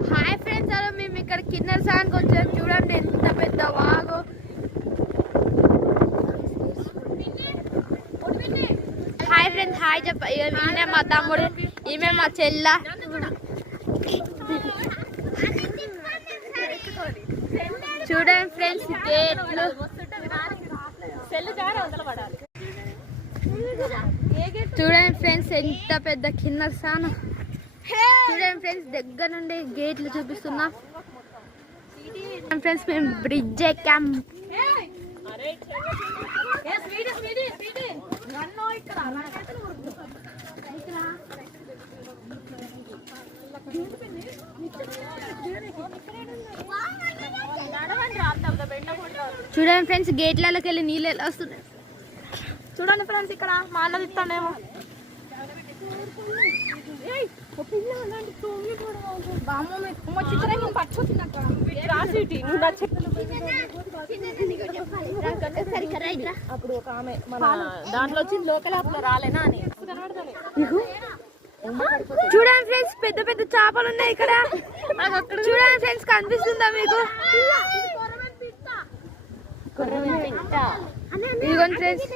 Hi friends, అలా మేము ఇక్కడ కిన్నెర సానికి వచ్చాం. చూడండి ఎంత పెద్ద వాగు. హాయ్ ఫ్రెండ్స్, హాయ్ చెప్ప. ఈయన మా తమ్ముడు, ఈమె మా చెల్ల. చూడండి ఫ్రెండ్స్ గేట్లు. చూడండి ఫ్రెండ్స్ ఎంత పెద్ద కిన్నెర సాను. చూడండి ఫ్రెండ్స్ దగ్గర నుండి గేట్లు చూపిస్తున్నా. ఫ్రెండ్స్ మేము బ్రిడ్జ్ ఎక్కాం. చూడండి ఫ్రెండ్స్ గేట్లలోకి వెళ్ళి నీళ్ళు ఎలా వస్తున్నాయి. చూడండి ఫ్రెండ్స్, ఇక్కడ మా అన్నది ఇస్తానేమో. అప్పుడు ఒక ఆమె మన దాంట్లో వచ్చి లోకల్ అప్పుడు రాలేనా అని. చూడండి ఫ్రెండ్స్ పెద్ద పెద్ద చేపలు ఉన్నాయి ఇక్కడ. చూడండి ఫ్రెండ్స్ కనిపిస్తుందా మీకు? ఇదిగోండి ఫ్రెండ్స్